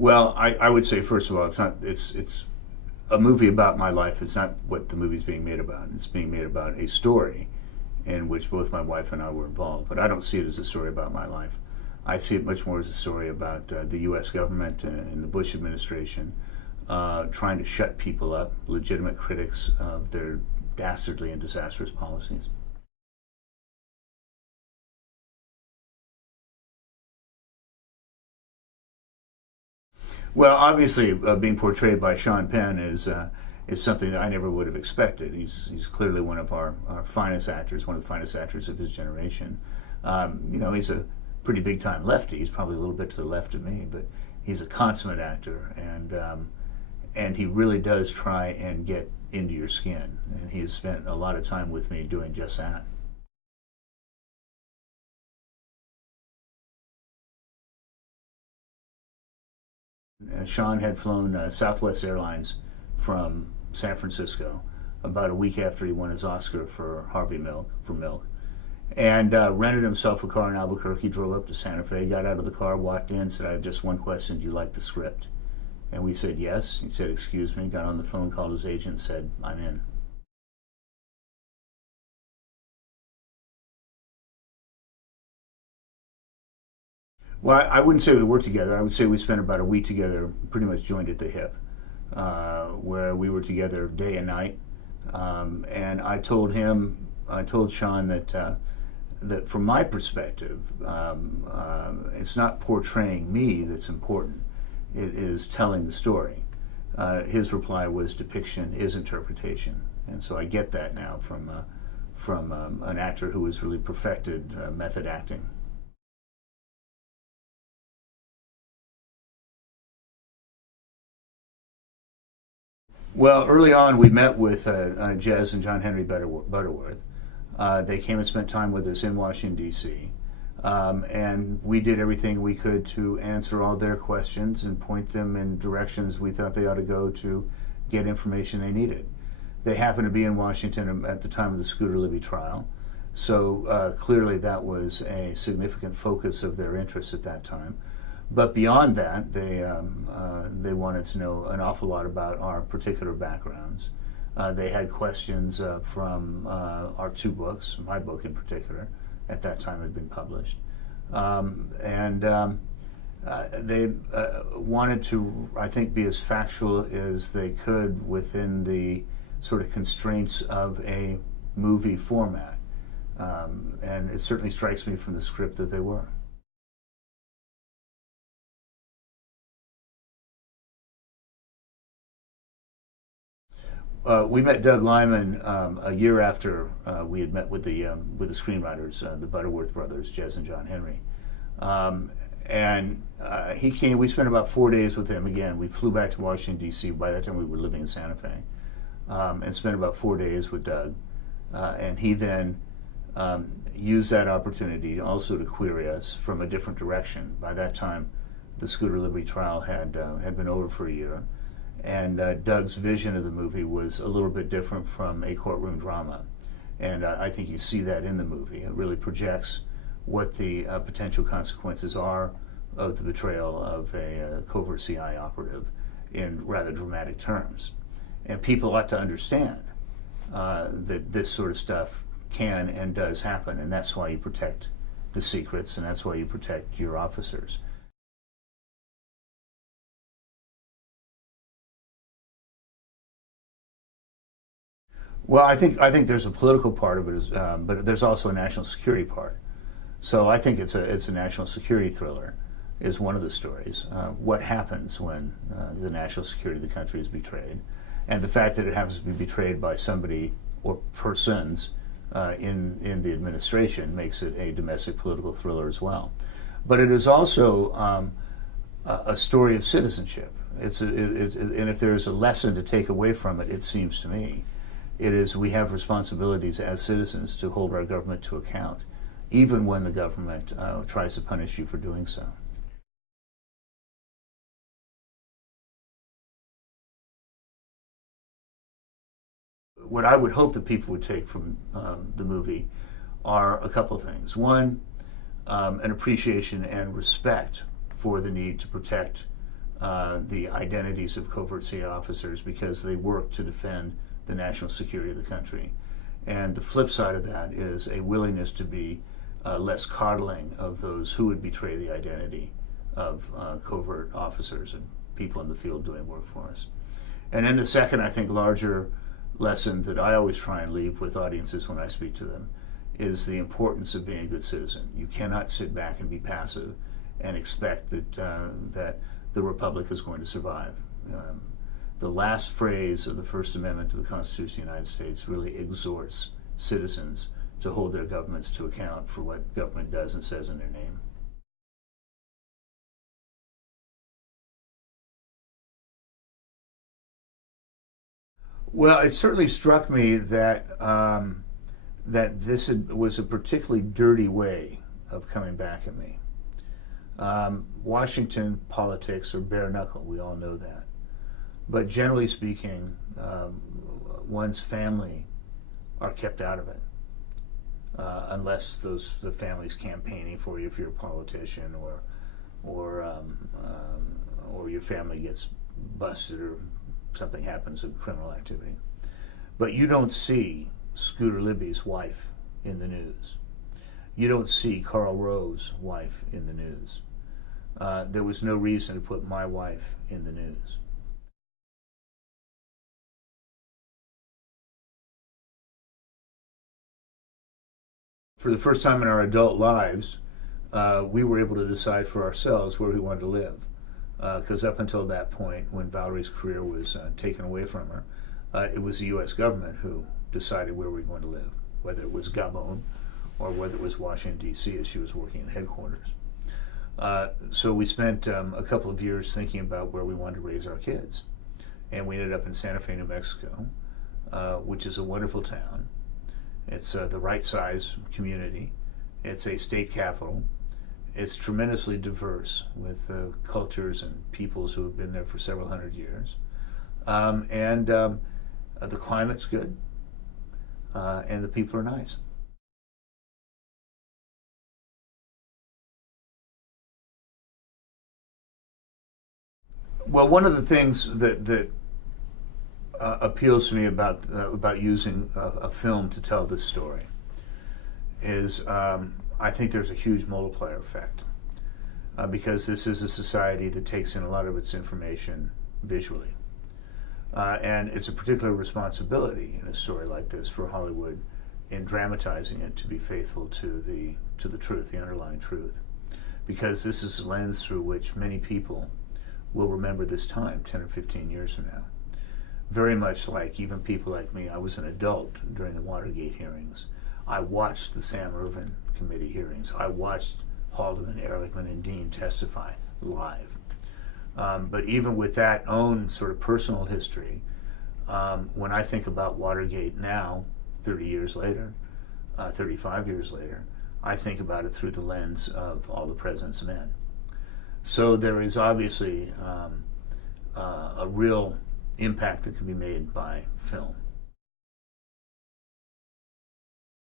Well, I would say first of all, it's a movie about my life. It's not what the movie's being made about. It's being made about a story in which both my wife and I were involved. But I don't see it as a story about my life. I see it much more as a story about the U.S. government and the Bush administration trying to shut people up, legitimate critics of their dastardly and disastrous policies. Well, obviously, being portrayed by Sean Penn is something that I never would have expected. He's clearly one of our finest actors, one of the finest actors of his generation. He's a pretty big time lefty. He's probably a little bit to the left of me, but he's a consummate actor, and he really does try and get into your skin. And he has spent a lot of time with me doing just that. Sean had flown Southwest Airlines from San Francisco about a week after he won his Oscar for Harvey Milk for Milk, and rented himself a car in Albuquerque. Drove up to Santa Fe, got out of the car, walked in, said, "I have just one question. Do you like the script?" And we said yes. He said, "Excuse me." Got on the phone, called his agent, said, "I'm in." Well, I wouldn't say we worked together. I would say we spent about a week together, pretty much joined at the hip, where we were together day and night. And I told Sean that from my perspective, it's not portraying me that's important. It is telling the story. His reply was depiction is interpretation, and so I get that now from an actor who has really perfected method acting. Well, early on, we met with Jez and John Henry Butterworth. They came and spent time with us in Washington, D.C. And we did everything we could to answer all their questions and point them in directions we thought they ought to go to get information they needed. They happened to be in Washington at the time of the Scooter Libby trial, so clearly that was a significant focus of their interest at that time. But beyond that, they wanted to know an awful lot about our particular backgrounds. They had questions from our two books, my book in particular, at that time had been published. And they wanted to, I think, be as factual as they could within the sort of constraints of a movie format. And it certainly strikes me from the script that they were. We met Doug Liman a year after we had met with the screenwriters, the Butterworth brothers, Jez and John Henry, and he came. We spent about 4 days with him. Again, we flew back to Washington D.C. By that time, we were living in Santa Fe, and spent about 4 days with Doug, and he then used that opportunity also to query us from a different direction. By that time, the Scooter Libby trial had been over for a year. And Doug's vision of the movie was a little bit different from a courtroom drama. And I think you see that in the movie. It really projects what the potential consequences are of the betrayal of a covert CI operative in rather dramatic terms. And people ought to understand that this sort of stuff can and does happen, and that's why you protect the secrets, and that's why you protect your officers. Well, I think there's a political part of it, but there's also a national security part. So I think it's a national security thriller, is one of the stories. What happens when the national security of the country is betrayed, and the fact that it happens to be betrayed by somebody or persons in the administration makes it a domestic political thriller as well. But it is also a story of citizenship. And if there's a lesson to take away from it, it seems to me, it is we have responsibilities as citizens to hold our government to account, even when the government tries to punish you for doing so. What I would hope that people would take from the movie are a couple of things. One, an appreciation and respect for the need to protect the identities of covert CIA officers because they work to defend the national security of the country. And the flip side of that is a willingness to be less coddling of those who would betray the identity of covert officers and people in the field doing work for us. And then the second, I think, larger lesson that I always try and leave with audiences when I speak to them is the importance of being a good citizen. You cannot sit back and be passive and expect that that the Republic is going to survive. The last phrase of the First Amendment to the Constitution of the United States really exhorts citizens to hold their governments to account for what government does and says in their name. Well, it certainly struck me that that was a particularly dirty way of coming back at me. Washington politics are bare knuckle. We all know that. But generally speaking, one's family are kept out of it, unless the family's campaigning for you if you're a politician, or your family gets busted or something happens of criminal activity. But you don't see Scooter Libby's wife in the news. You don't see Karl Rove's wife in the news. There was no reason to put my wife in the news. For the first time in our adult lives, we were able to decide for ourselves where we wanted to live. Because up until that point, when Valerie's career was taken away from her, it was the U.S. government who decided where we were going to live, whether it was Gabon or whether it was Washington, D.C., as she was working in headquarters. So we spent a couple of years thinking about where we wanted to raise our kids. And we ended up in Santa Fe, New Mexico, which is a wonderful town. It's the right size community. It's a state capital. It's tremendously diverse with cultures and peoples who have been there for several hundred years. The climate's good, and the people are nice. Well, one of the things that appeals to me about using a film to tell this story is I think there's a huge multiplier effect because this is a society that takes in a lot of its information visually. And it's a particular responsibility in a story like this for Hollywood in dramatizing it to be faithful to the truth, the underlying truth. Because this is a lens through which many people will remember this time 10 or 15 years from now. Very much like even people like me. I was an adult during the Watergate hearings. I watched the Sam Ervin committee hearings. I watched Haldeman, Ehrlichman, and Dean testify live. But even with that own sort of personal history, when I think about Watergate now, 30 years later, 35 years later, I think about it through the lens of All the President's Men. So there is obviously a real impact that can be made by film.